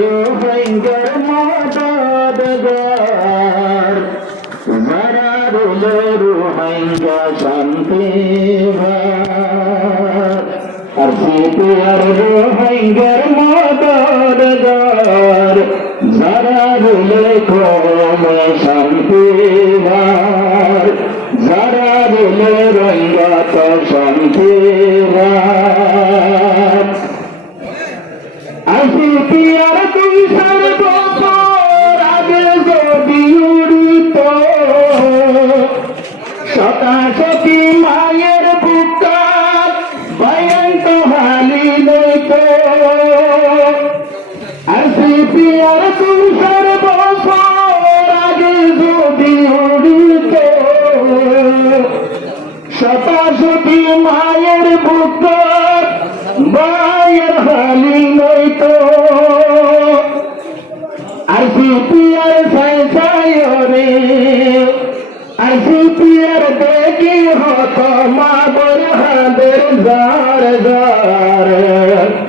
রোহিঙ্গার মদদগার যারা রইলো রোহিঙ্গা শান্তি আর সিপিআর রোহিঙ্গার মদদগার যারা রইলো ক্রমে শান্তি যারা রইলো রোহিঙ্গা তো শান্তি সিপিআর 200 বছর আগে যদি উড়িত শতাশতি মায়ের বুকটা ভয়ন্ত হালি লইত আর সিপিআর 200 বছর আগে যদি উড়িত শতাশতি মায়ের বুকটা মায়ের হালি লইত আর সিপিআর সাইসায়রে আর সিপিআর দেখি হত মা বরহাদের জার জার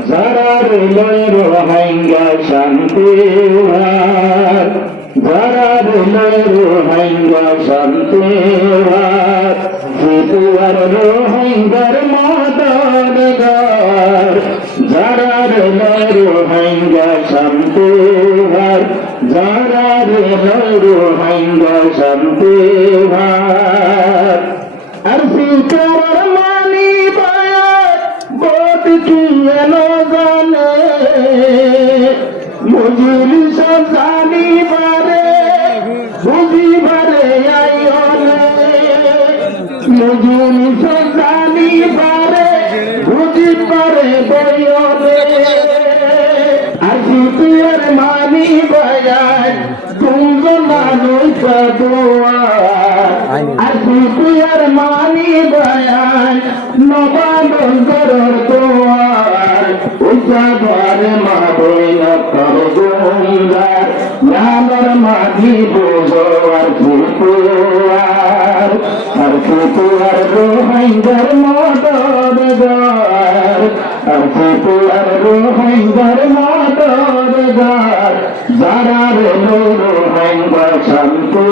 যারা রইলয় রোহিঙ্গা শান্তি যারা রইলয় রোহিঙ্গা শান্তি সিপিআর রোহিঙ্গার মদদগার যারা রইলয় রোহিঙ্গা শান্তি যারা রইলয় রোহিঙ্গা শান্তি আর সিপিআর মানি বায়াত বোধ কি এলো জানে মজুরি সব জানিবারে বুঝিবারে আইলে মজুরি সব জানিবারে বুঝিবারে বইলে আর সিপিআর মানি বায়াত তুমগো মানুষ দোয়া আর সিপিআর মানি বায়াত নবাবগরের দোয়ার উজাবার মা বইলা করগুন্দার নামর মাঝি বোঝো আর সিপিআর রোহিঙ্গার মদদগার আর সিপিআর রোহিঙ্গার মদদগার যারা রইলো রোহিঙ্গা শান্তি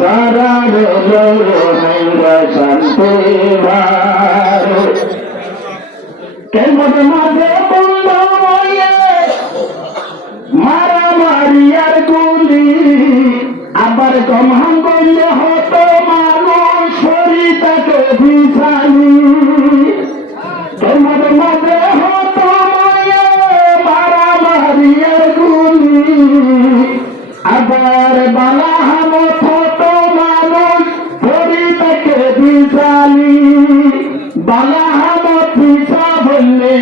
যারা রইলো রোহিঙ্গা শান্তি কেমন মাঝে বন্ধ হয়ে মারামারি আর গুলি আবার কমান করলে হতো মানুষ শরীরটাকে বিছানি কেমন মাঝে হতো মারামারি আর গুলি আবার বালা হামত হতো মানুষ শরীরটাকে বিছানি বালা হামত পিছা বললে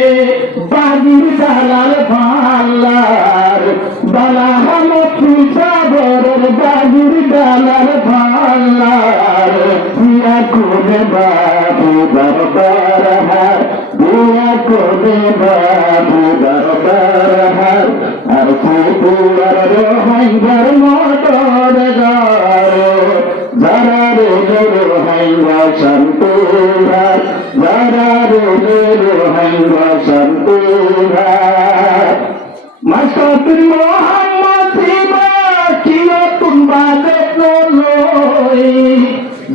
বাজির ডালার ভাল্লার বালা হামত পিছা বরের বাজির ডালার ভাল্লার পিয়া কোনে বাবু দরবার হার পিয়া কোনে বাবু দরবার হার আর সিপিআর রোহিঙ্গার মদদগার যারা রইলো রোহিঙ্গা শান্তি যারা রইলো রোহিঙ্গা শান্তি মাসুদ মোহাম্মদ সিবা কিও তুমবা দেখলো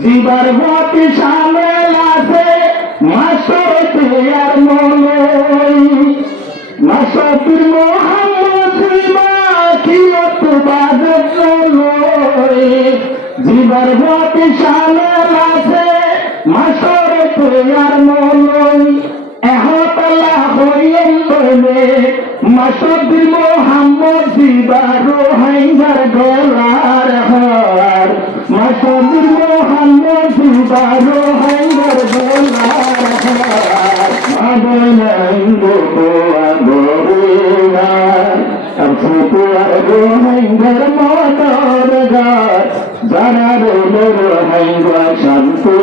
দিবার ভাতি শামেল আছে মাসুদ আর মলই মাসুদ মোহাম্মদ সিবা কিও তুমবা দেখলো দিবার ভাতি শামেল আছে মাসুদ আর মলই এহতলা হইয়েন বলে মাসুদ মোহাম্মদ সিবা রোহিঙ্গার গলার হার মাসুদ মোহাম্মদ সিবা রোহিঙ্গার গলার হার আবলাইঙ্গো আগরিগার আর সিপিআর রোহিঙ্গার মদদগার যারা রইলো রোহিঙ্গা শান্তি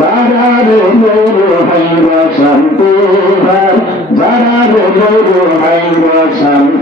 যারা রইলো রোহিঙ্গা শান্তি যারা রইলো রোহিঙ্গা শান্তি